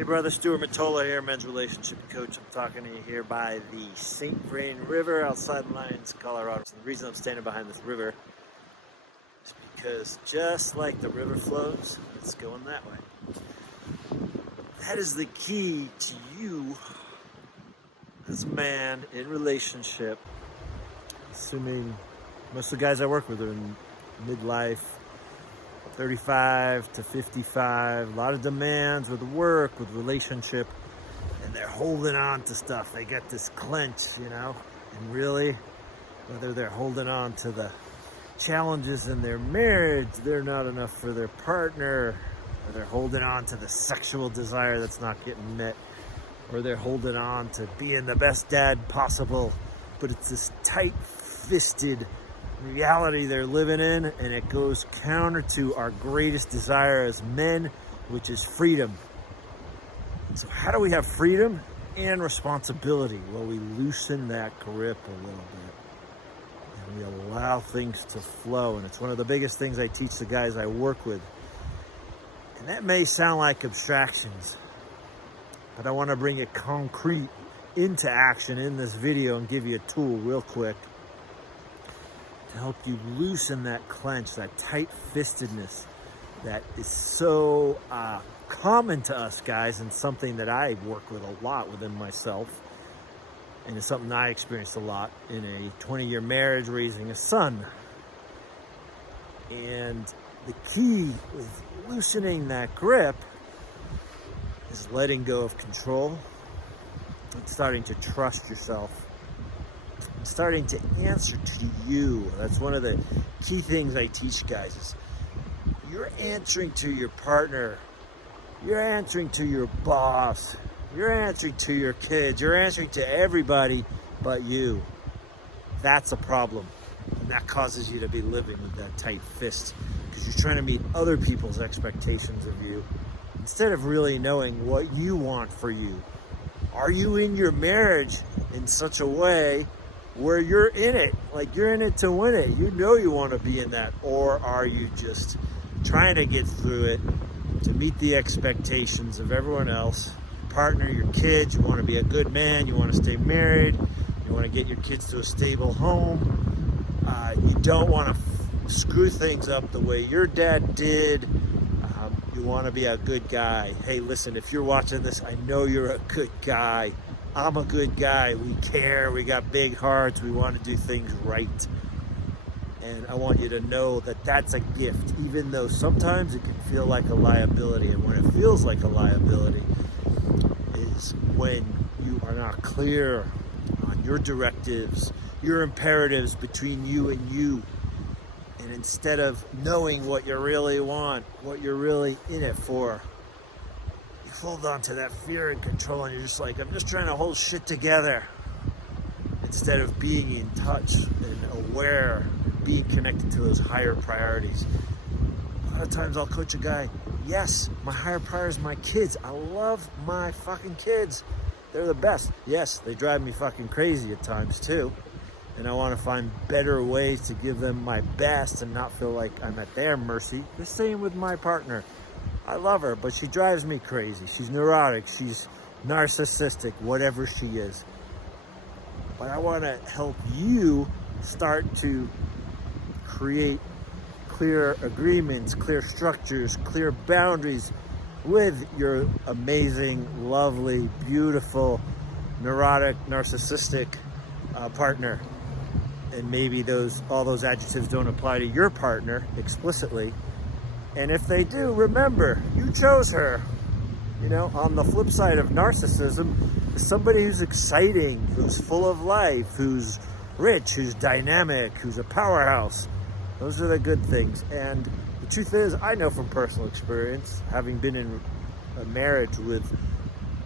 Hey brother, Stuart Matola here, men's relationship coach. I'm talking to you here by the St. Vrain River outside Lyons, Colorado. So the reason I'm standing behind this river is because just like the river flows, it's going that way. That is the key to you as a man in relationship. Assuming most of the guys I work with are in midlife, 35 to 55, a lot of demands with work, with relationship, and they're holding on to stuff. They get this clench, and really, whether they're holding on to the challenges in their marriage, they're not enough for their partner, or they're holding on to the sexual desire that's not getting met, or they're holding on to being the best dad possible, but it's this tight-fisted reality they're living in, and it goes counter to our greatest desire as men, which is freedom. So how do we have freedom and responsibility? Well, we loosen that grip a little bit and we allow things to flow, and it's one of the biggest things I teach the guys I work with. And that may sound like abstractions, but I want to bring it concrete into action in this video and give you a tool real quick to help you loosen that clench, that tight-fistedness that is so common to us guys, and something that I work with a lot within myself, and it's something I experienced a lot in a 20-year marriage raising a son. And the key with loosening that grip is letting go of control and starting to trust yourself. Starting to answer to you. That's one of the key things I teach guys is you're answering to your partner, you're answering to your boss, you're answering to your kids, you're answering to everybody but you. That's a problem, and that causes you to be living with that tight fist because you're trying to meet other people's expectations of you instead of really knowing what you want for you. Are you in your marriage in such a way where you're in it, like you're in it to win it? You know you want to be in that, or are you just trying to get through it to meet the expectations of everyone else, your partner, your kids? You want to be a good man, you want to stay married, you want to get your kids to a stable home, you don't want to screw things up the way your dad did, you want to be a good guy. Hey, listen, if you're watching this, I know you're a good guy. I'm a good guy. We care. We got big hearts. We want to do things right. And I want you to know that that's a gift, even though sometimes it can feel like a liability. And when it feels like a liability is when you are not clear on your directives, your imperatives between you and you. And instead of knowing what you really want, what you're really in it for, hold on to that fear and control, and you're just like, I'm just trying to hold shit together, instead of being in touch and aware, being connected to those higher priorities. A lot of times I'll coach a guy, yes, my higher priority is my kids. I love my fucking kids. They're the best. Yes, they drive me fucking crazy at times too, and I want to find better ways to give them my best and not feel like I'm at their mercy. The same with my partner. I love her, but she drives me crazy. She's neurotic, she's narcissistic, whatever she is. But I want to help you start to create clear agreements, clear structures, clear boundaries with your amazing, lovely, beautiful, neurotic, narcissistic partner. And maybe all those adjectives don't apply to your partner explicitly. And if they do, remember, you chose her. On the flip side of narcissism is somebody who's exciting, who's full of life, who's rich, who's dynamic, who's a powerhouse. Those are the good things. And the truth is, I know from personal experience, having been in a marriage with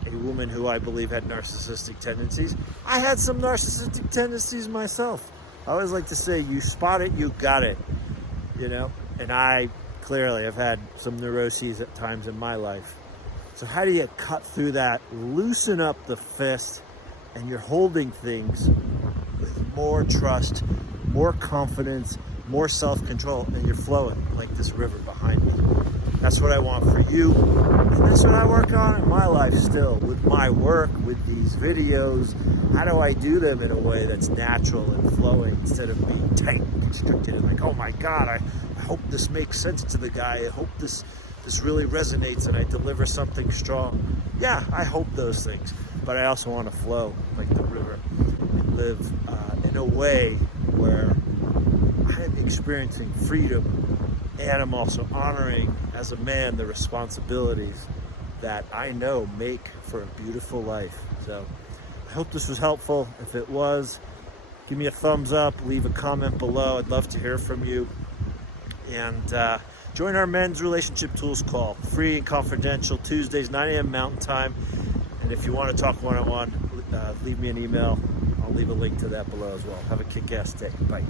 a woman who I believe had narcissistic tendencies, I had some narcissistic tendencies myself. I always like to say, you spot it, you got it. And I clearly have had some neuroses at times in my life. So how do you cut through that, loosen up the fist, and you're holding things with more trust, more confidence, more self-control, and you're flowing like this river behind me. That's what I want for you, and that's what I want work on in my life still with my work, with these videos. How do I do them in a way that's natural and flowing instead of being tight and constricted and like, oh my God, I hope this makes sense to the guy. I hope this really resonates and I deliver something strong. Yeah, I hope those things, but I also want to flow like the river and live in a way where I'm experiencing freedom, and I'm also honoring as a man the responsibilities that I know make for a beautiful life. So I hope this was helpful. If it was, give me a thumbs up, leave a comment below. I'd love to hear from you. And join our men's relationship tools call, free and confidential, Tuesdays, 9 a.m. Mountain Time. And if you want to talk one-on-one, leave me an email. I'll leave a link to that below as well. Have a kick-ass day. Bye.